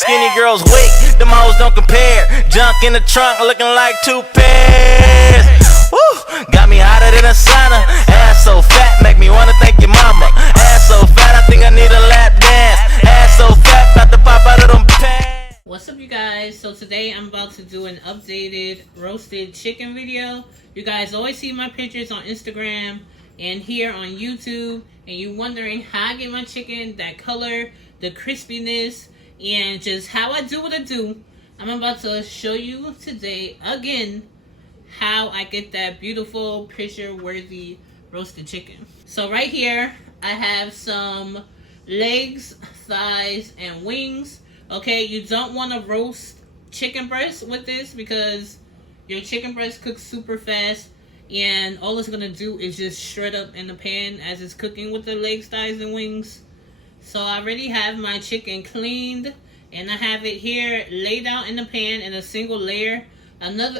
Skinny girls wait, them hoes don't compare. Junk in the trunk looking like 2 pairs. Woo, got me hotter than a sauna. Ass so fat, make me wanna thank your mama. Ass so fat, I think I need a lap dance. Ass so fat, about to pop out of them pants. What's up, you guys? So today I'm about to do an updated roasted chicken video. You guys always see my pictures on Instagram and here on YouTube, and you wondering how I get my chicken, that color, the crispiness, and just how I do what I do. I'm about to show you today again how I get that beautiful picture worthy roasted chicken. So right here I have some legs, thighs, and wings. Okay, you don't want to roast chicken breast with this because your chicken breast cooks super fast, and all it's gonna do is just shred up in the pan as it's cooking with the legs, thighs, and wings. So I already have my chicken cleaned, and I have it here laid out in the pan in a single layer.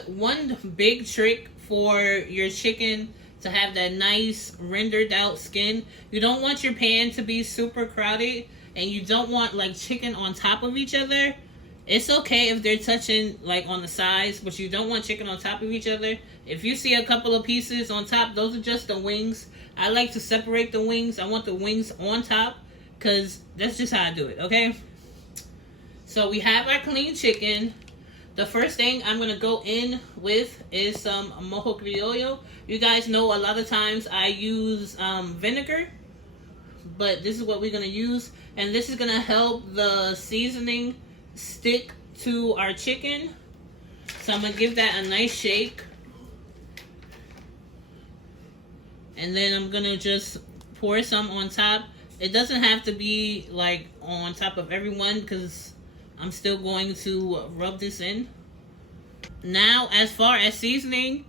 One big trick for your chicken to have that nice rendered out skin. You don't want your pan to be super crowded, and you don't want like chicken on top of each other. It's okay if they're touching like on the sides, but you don't want chicken on top of each other. If you see a couple of pieces on top, those are just the wings. I like to separate the wings. I want the wings on top because that's just how I do it, okay? So we have our clean chicken. The first thing I'm going to go in with is some mojo criollo. You guys know a lot of times I use vinegar, but this is what we're going to use. And this is going to help the seasoning stick to our chicken. So I'm going to give that a nice shake. And then I'm going to just pour some on top. It doesn't have to be like on top of everyone because I'm still going to rub this in. Now, as far as seasoning,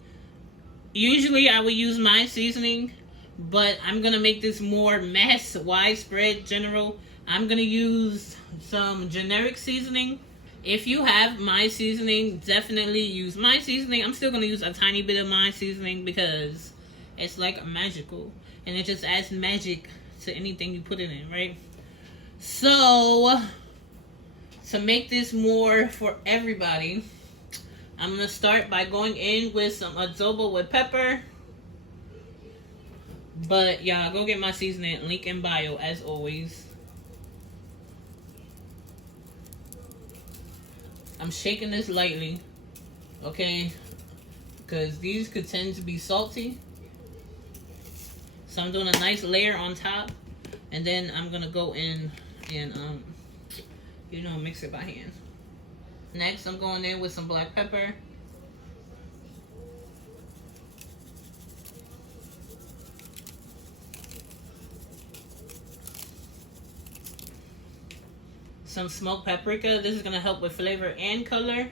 usually I would use my seasoning, but I'm going to make this more mass, widespread, general. I'm going to use some generic seasoning. If you have my seasoning, definitely use my seasoning. I'm still going to use a tiny bit of my seasoning because it's like magical, and it just adds magic to anything you put it in, right? So to make this more for everybody, I'm going to start by going in with some adobo with pepper. But y'all, go get my seasoning, link in bio as always. I'm shaking this lightly, okay? Because these could tend to be salty. So I'm doing a nice layer on top. And then I'm going to go in and mix it by hand. Next, I'm going in with some black pepper. Some smoked paprika. This is going to help with flavor and color.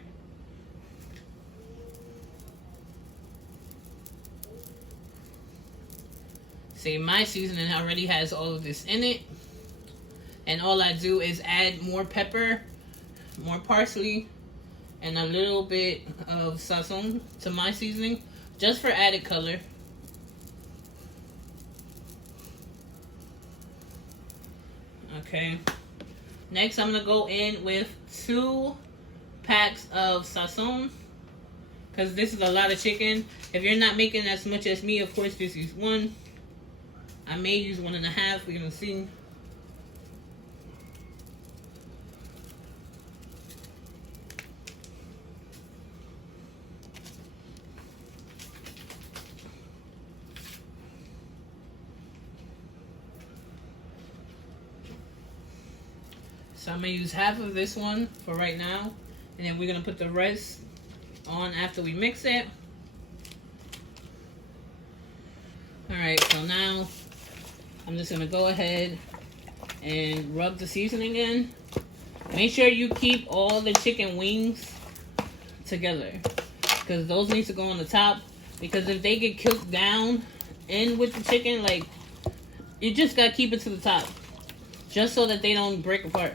See, my seasoning already has all of this in it. And all I do is add more pepper, more parsley, and a little bit of sazon to my seasoning, just for added color. Okay. Next, I'm going to go in with 2 packs of sazon, because this is a lot of chicken. If you're not making as much as me, of course, just use 1. I may use 1.5. We're going to see. So I'm going to use half of this one for right now. And then we're going to put the rest on after we mix it. Alright, so now I'm just going to go ahead and rub the seasoning in. Make sure you keep all the chicken wings together, because those need to go on the top. Because if they get cooked down in with the chicken, like, you just got to keep it to the top, just so that they don't break apart.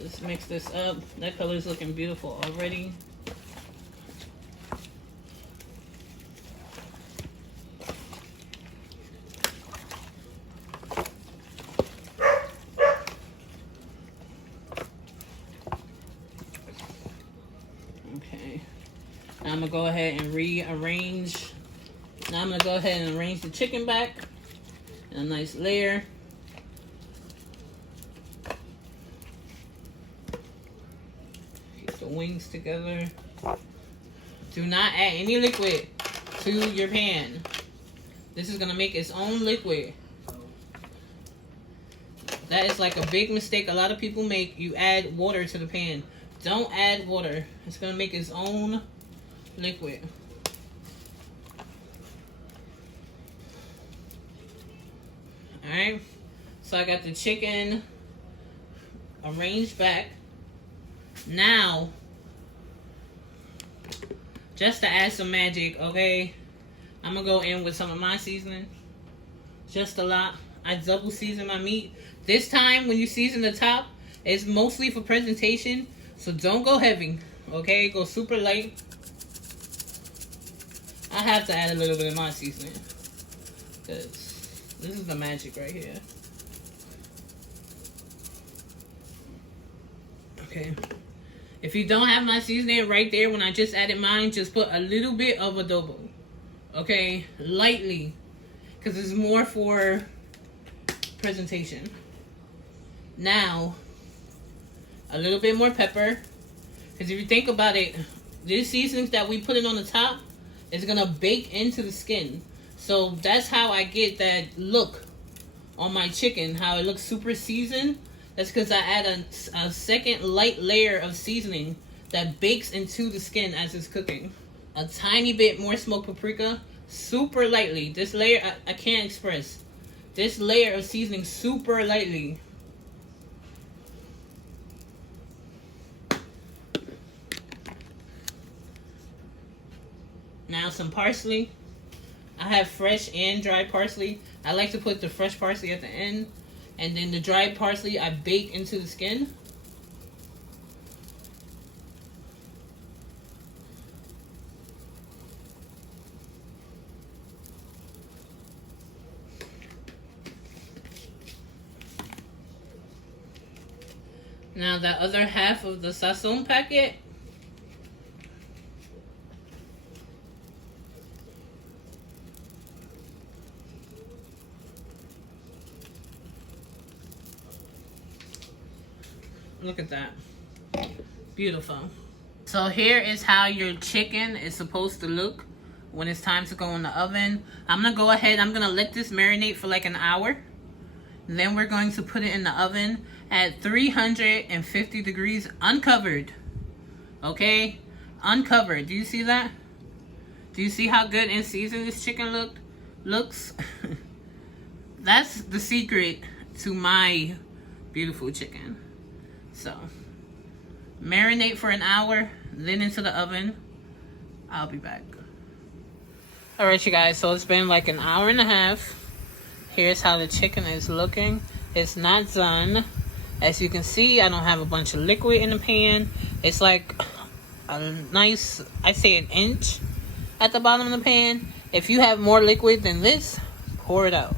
Let's mix this up. That color is looking beautiful already. I'm gonna go ahead and rearrange. Now I'm gonna go ahead and arrange the chicken back in a nice layer. Keep the wings together. Do not add any liquid to your pan. This is gonna make its own liquid. That is like a big mistake a lot of people make. You add water to the pan. Don't add water. It's gonna make its own liquid. Alright, so I got the chicken arranged back. Now, just to add some magic, okay, I'm gonna go in with some of my seasoning. Just a lot. I double season my meat. This time, when you season the top, it's mostly for presentation, so don't go heavy, okay? Go super light. I have to add a little bit of my seasoning, because this is the magic right here. Okay. If you don't have my seasoning right there, when I just added mine, just put a little bit of adobo. Okay? Lightly. Because it's more for presentation. Now, a little bit more pepper. Because if you think about it, these seasonings that we put in on the top is going to bake into the skin. So that's how I get that look on my chicken, how it looks super seasoned. That's because I add a second light layer of seasoning that bakes into the skin as it's cooking. A tiny bit more smoked paprika, super lightly. This layer, I can't express. This layer of seasoning super lightly. Now some parsley. I have fresh and dry parsley. I like to put the fresh parsley at the end. And then the dried parsley I bake into the skin. Now the other half of the sazon packet, look at that. Beautiful. So here is how your chicken is supposed to look when it's time to go in the oven. I'm going to go ahead. I'm going to let this marinate for like an hour. Then we're going to put it in the oven at 350 degrees uncovered. Okay? Uncovered. Do you see that? Do you see how good and seasoned this chicken looks? That's the secret to my beautiful chicken. So, marinate for an hour, then into the oven. I'll be back. Alright, you guys, so it's been like an hour and a half. Here's how the chicken is looking. It's not done. As you can see, I don't have a bunch of liquid in the pan. It's like a nice, I'd say an inch at the bottom of the pan. If you have more liquid than this, pour it out.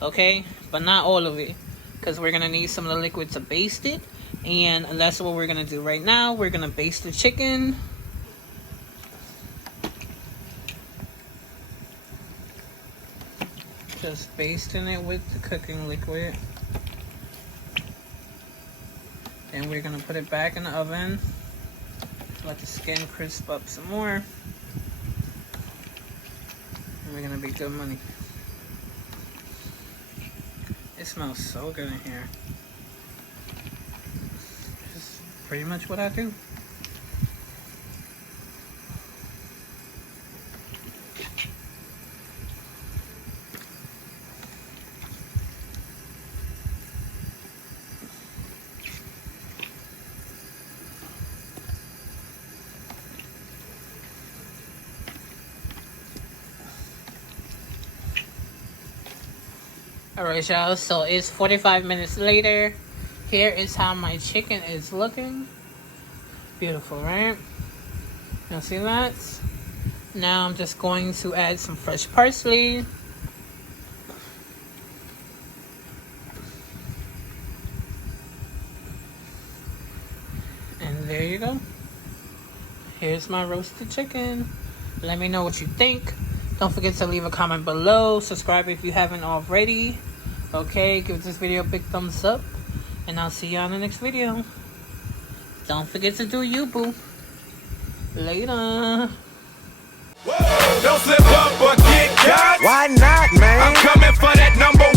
Okay? But not all of it, because we're going to need some of the liquid to baste it. And that's what we're going to do right now. We're going to baste the chicken. Just basting it with the cooking liquid. Then we're going to put it back in the oven. Let the skin crisp up some more. And we're going to be good money. It smells so good in here. Pretty much what I do. Alright, y'all, so it's 45 minutes later. Here is how my chicken is looking. Beautiful, right? You'll see that? Now I'm just going to add some fresh parsley. And there you go. Here's my roasted chicken. Let me know what you think. Don't forget to leave a comment below. Subscribe if you haven't already. Okay, give this video a big thumbs up. And I'll see you on the next video. Don't forget to do you, boo. Later. Don't slip up or get caught. Why not, man? I'm coming for that number